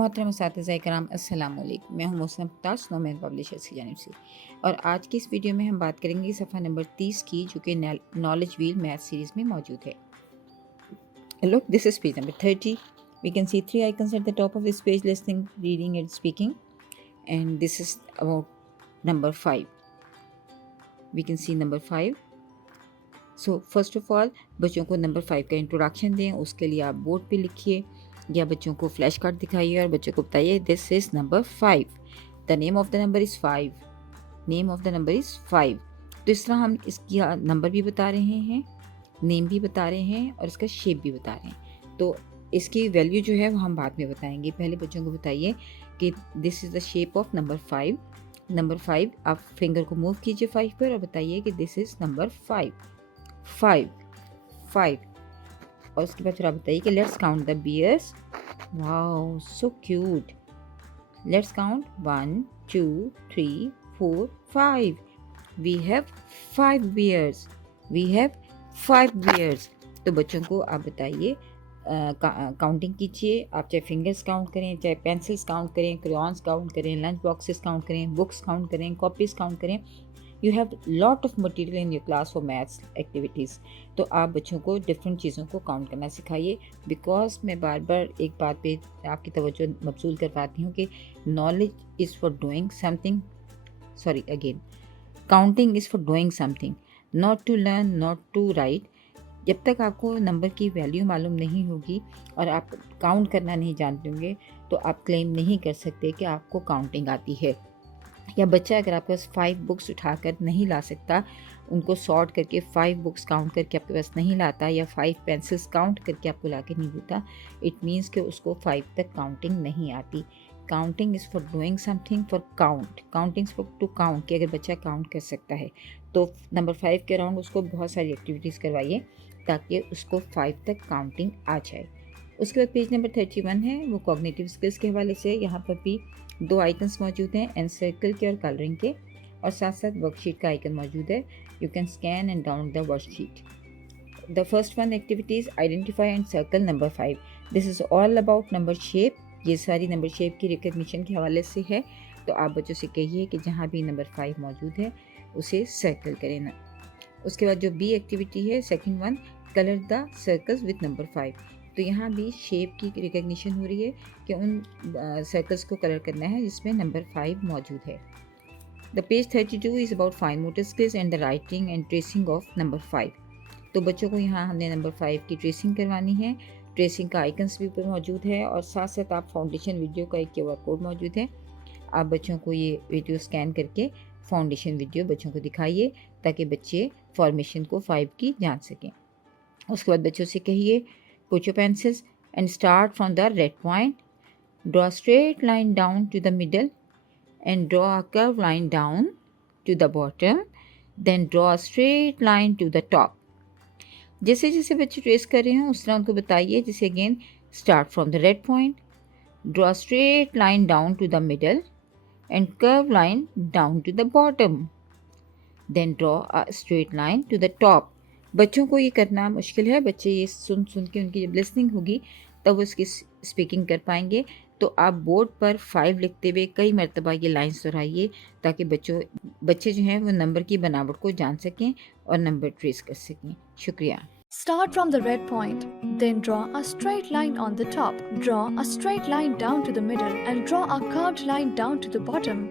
मोहतरम असातिज़ा इकराम अस्सलाम वालेकुम। मैं हूँ मोहसिना मुख्तार, स्नोमैन पब्लिशर्स की जानिब से, और आज की इस वीडियो में हम बात करेंगे सफ़ा नंबर 30 की, जो कि नॉलेज व्हील मैथ सीरीज़ में मौजूद है। Look, this is page number 30. We can see three icons at the top of this page: listening, reading and speaking, and this is about number 5. We can see number 5. So first of all बच्चों को number 5 का introduction दें। उसके लिए आप board पे लिखिए या बच्चों को फ्लैश कार्ड दिखाइए और बच्चों को बताइए this is number 5, the name of the number is 5, name of the number is 5। तो इस तरह हम इसकी नंबर भी बता रहे हैं, नेम भी बता रहे हैं और इसका शेप भी बता रहे हैं। तो इसकी वैल्यू जो है वो हम बाद में बताएंगे। पहले बच्चों को बताइए कि this is the shape of number 5। Number 5, आप फिंगर को मूव कीजिए 5 पर और बताइए कि दिस इज़ नंबर 5, 5 और उसके बाद फिर आप बताइए कि let's count the bears. Wow, so cute. Let's count 1 2 3 4 5। We have 5 bears, we have 5 bears. तो बच्चों को आप बताइए, काउंटिंग कीजिए। आप चाहे फिंगर्स काउंट करें, चाहे पेंसिल्स काउंट करें, क्रेयॉन्स काउंट करें, लंच बॉक्सेस काउंट करें, बुक्स काउंट करें, कॉपीज़ काउंट करें। You have lot of material in your class for maths activities. तो आप बच्चों को डिफरेंट चीज़ों को काउंट करना सिखाइए। बिकॉज मैं बार बार एक बात पे आपकी तवज्जो मबसूल करवाती हूँ कि knowledge is for doing something, sorry again, counting is for doing something, not to learn, not to write. जब तक आपको नंबर की वैल्यू मालूम नहीं होगी और आप काउंट करना नहीं जानते होंगे तो आप क्लेम नहीं कर सकते कि आपको काउंटिंग आती है। या बच्चा अगर आपके पास 5 बुक्स उठाकर नहीं ला सकता, उनको सॉर्ट करके 5 बुक्स काउंट करके आपके पास नहीं लाता, या 5 पेंसिल्स काउंट करके आपको ला के नहीं देता, इट मीन्स कि उसको 5 तक काउंटिंग नहीं आती। Counting is for doing something, for count, counting for to count, कि अगर बच्चा काउंट कर सकता है तो नंबर 5 के अराउंड उसको बहुत सारी एक्टिविटीज़ करवाइए ताकि उसको 5 तक काउंटिंग आ जाए। उसके बाद पेज नंबर 31 है, वो कॉग्निटिव स्किल्स के हवाले से। यहाँ पर भी 2 आइकन्स मौजूद हैं, एंड सर्कल के और कलरिंग के, और साथ साथ वर्कशीट का आइकन मौजूद है। You can scan and download the worksheet. The first one activities identify and circle number 5। This is all about number shape. ये सारी नंबर शेप की रिकग्निशन के हवाले से है। तो आप बच्चों से कहिए कि जहाँ भी नंबर 5 मौजूद है उसे सर्कल करें ना। उसके बाद जो बी एक्टिविटी है, second one, colour the circles with number 5। तो यहाँ भी शेप की रिकग्निशन हो रही है कि उन सर्कल्स को कलर करना है जिसमें नंबर 5 मौजूद है। The page 32 is about fine motor skills and the writing and tracing of number 5। तो बच्चों को यहाँ हमने नंबर 5 की ट्रेसिंग करवानी है। ट्रेसिंग का आइकन्स भी ऊपर मौजूद है, और साथ साथ आप फाउंडेशन वीडियो का एक QR कोड मौजूद है। आप बच्चों को ये वीडियो स्कैन करके फाउंडेशन वीडियो बच्चों को दिखाइए ताकि बच्चे फॉर्मेशन को 5 की जान सकें। उसके बाद बच्चों से कहिए, put your pencils and start from the red point. Draw a straight line down to the middle and draw a curved line down to the bottom. Then draw a straight line to the top. जैसे जैसे बच्चे trace कर रहे हैं उस तरह उनको बताइए। जैसे again, start from the red point, draw a straight line down to the middle and curved line down to the bottom. Then draw a straight line to the top. बच्चों को ये करना मुश्किल है। बच्चे ये सुन सुन के उनकी जब लिसनिंग होगी तब वो इसकी स्पीकिंग कर पाएंगे। तो आप बोर्ड पर 5 लिखते हुए कई मरतबा ये लाइन्स दोहराइए ताकि बच्चे जो हैं वो नंबर की बनावट को जान सकें और नंबर ट्रेस कर सकें। शुक्रिया। Start from the red point, then draw a straight line on the top. Draw a straight line down to the middle and draw a curved line down to the bottom.